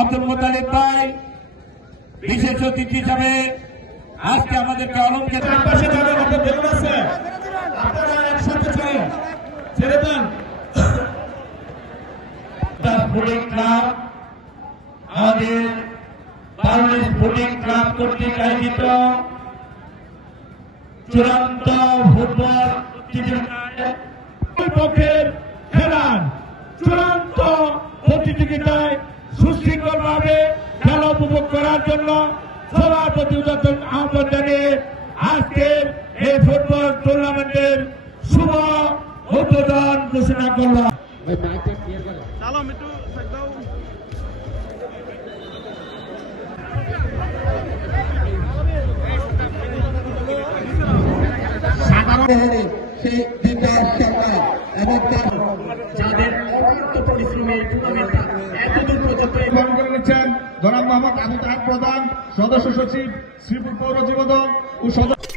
আব্দুল মুতালিব ভাই বিশেষ অতিথি হিসাবে আজকে আমাদেরকে অলঙ্কার পাশে যাবেন। আপনার বেতন আছে, আপনারা একসাথে ছেড়ে দেন। ফুটিং ক্লাব, আমাদের বাংলাদেশ ফুটিং ক্লাব কর্তৃক আয়োজিত চূড়ান্ত ফুটবল পক্ষের খেলার চূড়ান্ত প্রতিযোগিতায় সুশৃঙ্খল ভাবে খেলা উপভোগ করার জন্য সবার প্রতি আহ্বান জানিয়ে আজকের এই ফুটবল টুর্নামেন্টের শুভ উদ্বোধন ঘোষণা করলাম। যাদের অত্যন্ত পরিশ্রমী টুর্নামেন্টটা এতদূর পর্যন্ত করে নিচ্ছেন জনাব মোহাম্মদ আবু তাহের প্রধান, সদস্য সচিব, শ্রীপুর পৌর জীবন ও সদস্য